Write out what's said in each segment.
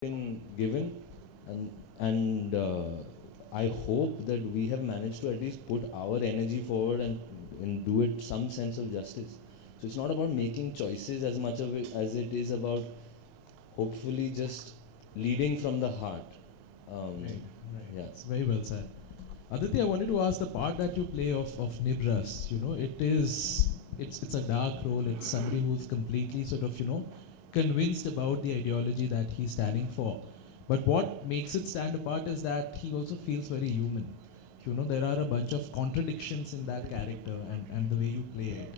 been given, and I hope that we have managed to at least put our energy forward and do it some sense of justice. So it's not about making choices as much of it as it is about hopefully just leading from the heart. Right, right. Yeah. It's very well said. Aditya, I wanted to ask the part that you play of Nibras. It's a dark role. It's somebody who's completely sort of convinced about the ideology that he's standing for. But what makes it stand apart is that he also feels very human. There are a bunch of contradictions in that character and the way you play it.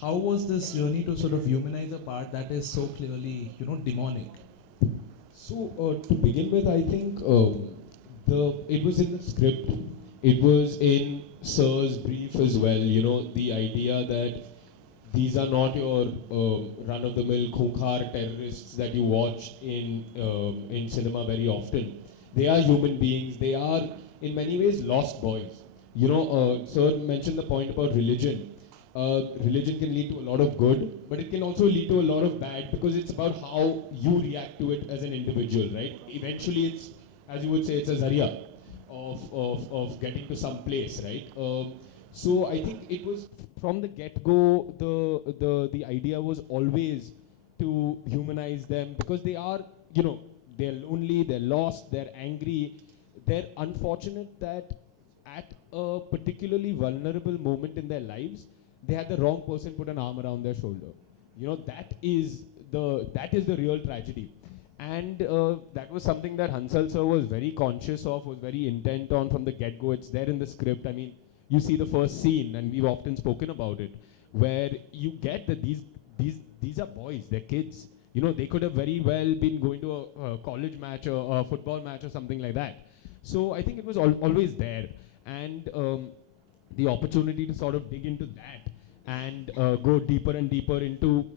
How was this journey to sort of humanize a part that is so clearly, demonic? So to begin with, I think it was in the script. It was in Sir's brief as well. The idea that these are not your run-of-the-mill khunkar terrorists that you watch in cinema very often. They are human beings. They are, in many ways, lost boys. Sir mentioned the point about religion. Religion can lead to a lot of good, but it can also lead to a lot of bad because it's about how you react to it as an individual, right? Eventually, it's, as you would say, it's a zaria of getting to some place, right? So I think it was from the get-go, the idea was always to humanize them because they are, they're lonely, they're lost, they're angry, they're unfortunate that at a particularly vulnerable moment in their lives, they had the wrong person put an arm around their shoulder. That is the real tragedy. And that was something that Hansal sir was very conscious of, was very intent on from the get-go. It's there in the script. I mean, you see the first scene, and we've often spoken about it, where you get that these are boys, they're kids. They could have very well been going to a college match or a football match or something like that. So I think it was always there. And the opportunity to sort of dig into that and go deeper and deeper into,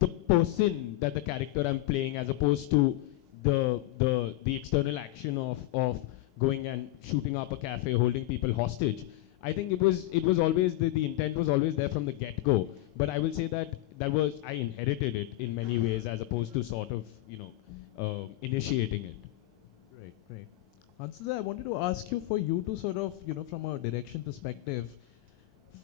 the person that the character I'm playing, as opposed to the external action of going and shooting up a cafe, holding people hostage. I think it was always the intent was always there from the get-go. But I will say that I inherited it in many ways as opposed to sort of initiating it. Great. Hansal, I wanted to ask you for you to sort of, from a direction perspective,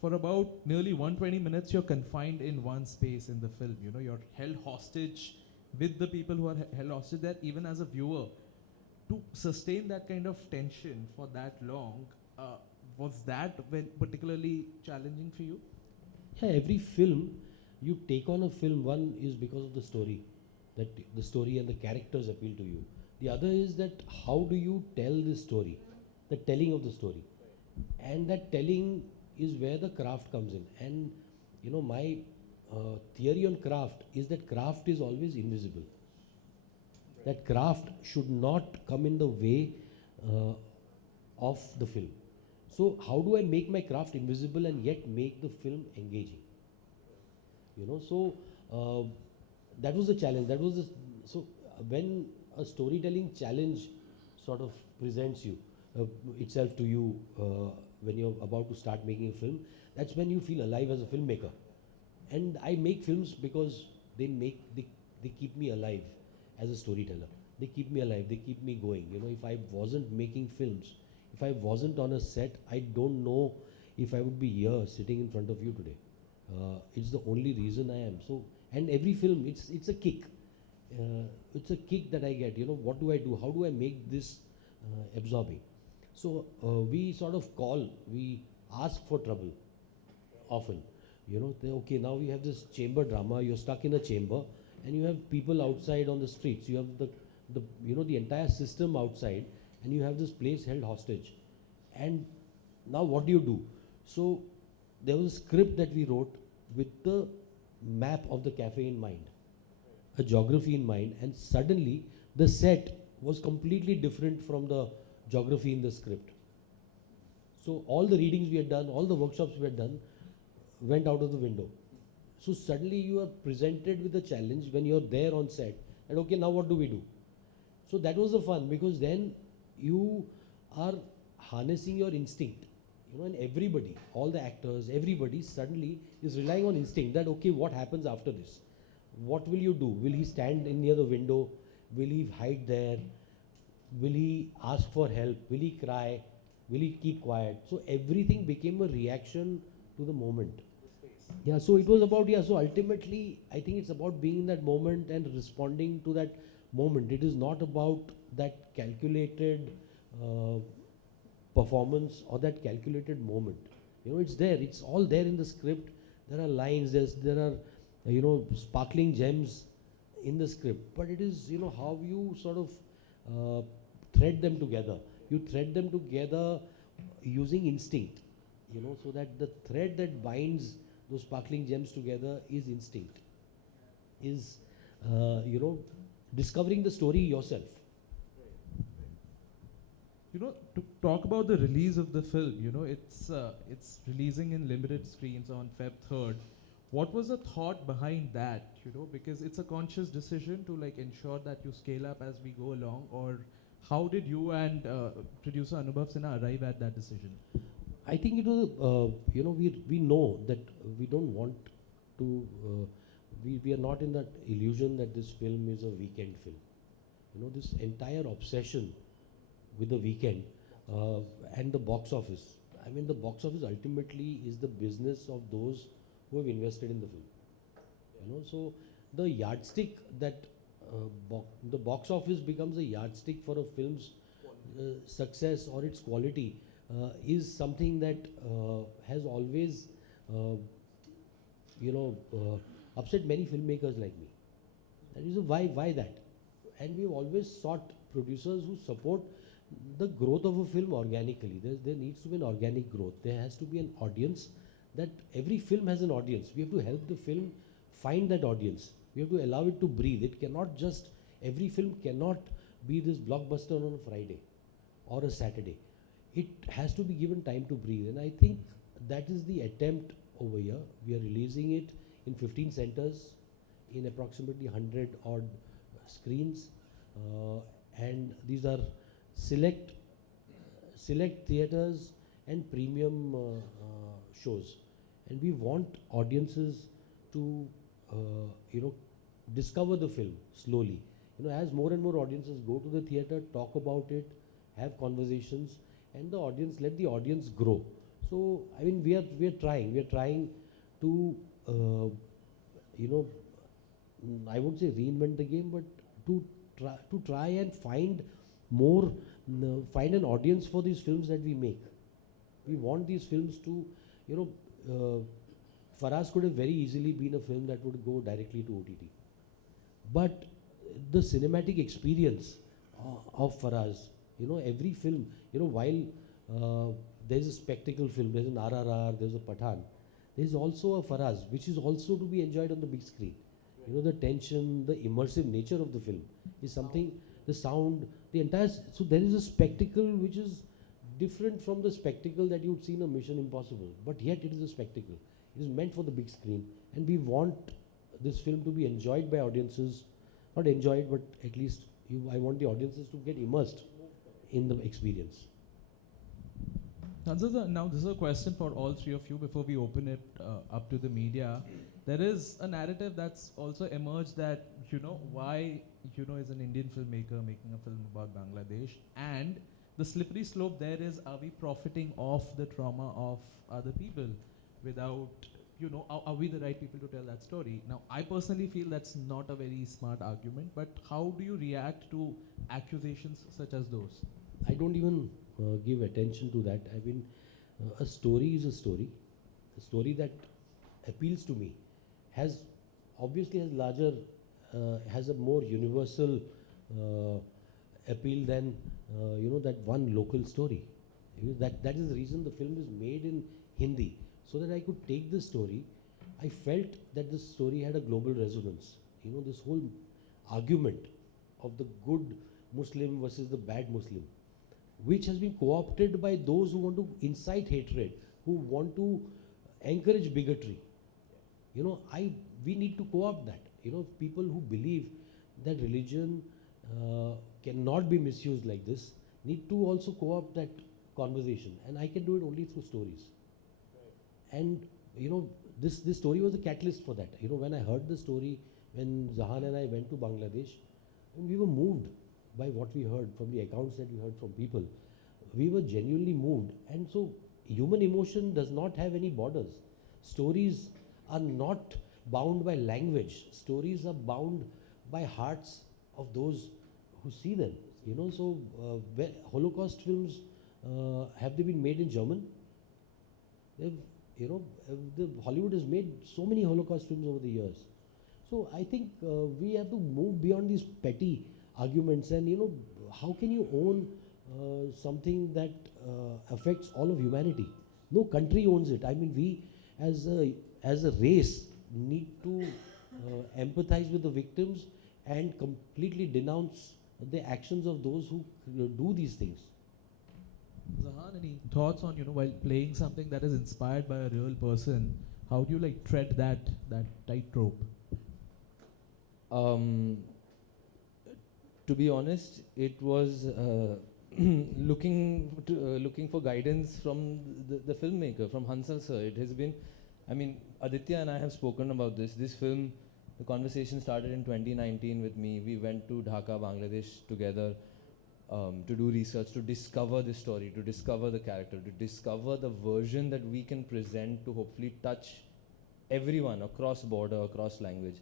for about nearly 120 minutes, you're confined in one space in the film. You're held hostage with the people who are held hostage there, even as a viewer. To sustain that kind of tension for that long, was that particularly challenging for you? Yeah, every film, you take on a film, one is because of the story, that the story and the characters appeal to you. The other is that how do you tell this story, the telling of the story. And that telling is where the craft comes in. And my theory on craft is that craft is always invisible. That craft should not come in the way of the film. So how do I make my craft invisible and yet make the film engaging? That was the challenge. So when a storytelling challenge sort of presents itself to you when you're about to start making a film, that's when you feel alive as a filmmaker. And I make films because they keep me alive as a storyteller. They keep me alive, they keep me going. If I wasn't making films, if I wasn't on a set, I don't know if I would be here sitting in front of you today. It's the only reason I am. So, and every film, it's a kick. It's a kick that I get. What do I do? How do I make this absorbing? So we ask for trouble often. Okay, now we have this chamber drama. You're stuck in a chamber, and you have people outside on the streets. You have the entire system outside, and you have this place held hostage. And now what do you do? So there was a script that we wrote with the map of the cafe in mind, a geography in mind, and suddenly the set was completely different from the geography in the script. So all the readings we had done, all the workshops we had done, went out of the window. So suddenly you are presented with a challenge when you're there on set, and okay, now what do we do? So that was the fun, because then you are harnessing your instinct. And everybody, all the actors, everybody suddenly is relying on instinct that, okay, what happens after this? What will you do? Will he stand in near the window? Will he hide there? Will he ask for help? Will he cry? Will he keep quiet? So everything became a reaction to the moment. Yeah, so it was about, yeah, so ultimately, I think it's about being in that moment and responding to that moment. It is not about that calculated performance or that calculated moment. You know, it's there, it's all there in the script. There are lines, there are, sparkling gems in the script. But it is, how you sort of thread them together. You thread them together using instinct, so that the thread that binds those sparkling gems together is instinct, is discovering the story yourself. To talk about the release of the film, it's releasing in limited screens on Feb 3rd. What was the thought behind that? Because it's a conscious decision to like ensure that you scale up as we go along, or how did you and producer Anubhav Sinha arrive at that decision? I think it was, we know that we don't want to, we are not in that illusion that this film is a weekend film. This entire obsession with the weekend and the box office. I mean, the box office ultimately is the business of those who have invested in the film. So the yardstick that the box office becomes a yardstick for a film's success or its quality is something that has always, upset many filmmakers like me. That is why that. And we've always sought producers who support the growth of a film organically. There needs to be an organic growth. There has to be an audience. That every film has an audience. We have to help the film find that audience. We have to allow it to breathe. It cannot just, every film cannot be this blockbuster on a Friday or a Saturday. It has to be given time to breathe. And I think that is the attempt over here. We are releasing it in 15 centers in approximately 100 odd screens. And these are select theaters and premium shows. And we want audiences to, discover the film slowly. As more and more audiences go to the theater, talk about it, have conversations, and let the audience grow. So, I mean, we are trying to, I won't say reinvent the game, but to try and find an audience for these films that we make. We want these films to, Faraaz could have very easily been a film that would go directly to OTT. But the cinematic experience of Faraaz, every film, while there's a spectacle film, there's an RRR, there's a Pathan, there's also a Faraaz, which is also to be enjoyed on the big screen. The tension, the immersive nature of the film is something, the sound, the entire, so there is a spectacle which is different from the spectacle that you'd see in a Mission Impossible, but yet it is a spectacle. It is meant for the big screen, and we want this film to be enjoyed by audiences, not enjoyed, but at least I want the audiences to get immersed in the experience. Hansal, now this is a question for all three of you before we open it up to the media. There is a narrative that's also emerged that, why, is an Indian filmmaker making a film about Bangladesh, and the slippery slope there is, are we profiting off the trauma of other people without, are we the right people to tell that story? Now, I personally feel that's not a very smart argument, but how do you react to accusations such as those? I don't even give attention to that. I mean, a story is a story. A story that appeals to me has a more universal appeal than that one local story. That is the reason the film is made in Hindi, so that I could take this story. I felt that this story had a global resonance. This whole argument of the good Muslim versus the bad Muslim, which has been co-opted by those who want to incite hatred, who want to encourage bigotry. We need to co-opt that. People who believe that religion cannot be misused like this need to also co-opt that conversation, and I can do it only through stories. Right. And this story was a catalyst for that. When I heard the story, when Zahan and I went to Bangladesh, And we were moved by what we heard from the accounts that we heard from people. We were genuinely moved. And so human emotion does not have any borders. Stories are not bound by language. Stories are bound by hearts of those who see them. You know, so Holocaust films, have they been made in German? They've, you know, Hollywood has made so many Holocaust films over the years. So I think we have to move beyond these petty arguments, and you know, how can you own something that affects all of humanity? No country owns it. I mean, we as a race need to empathize with the victims and completely denounce the actions of those who do these things. Zahan, any thoughts on, while playing something that is inspired by a real person, how do you like tread that tightrope? To be honest, it was looking for guidance from the filmmaker, from Hansal sir. It has been, I mean, Aditya and I have spoken about this. This film, the conversation started in 2019 with me. We went to Dhaka, Bangladesh together to do research, to discover this story, to discover the character, to discover the version that we can present to hopefully touch everyone across border, across language.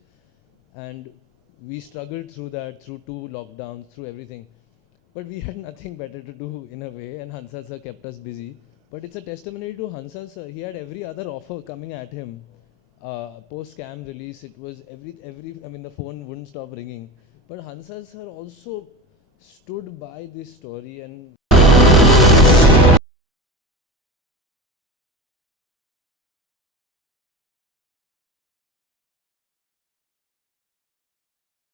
And we struggled through that, through 2 lockdowns, through everything. But we had nothing better to do in a way, and Hansal sir kept us busy. But it's a testimony to Hansal sir. He had every other offer coming at him. Post-scam release, it was I mean, the phone wouldn't stop ringing. But Hansal sir also stood by this story and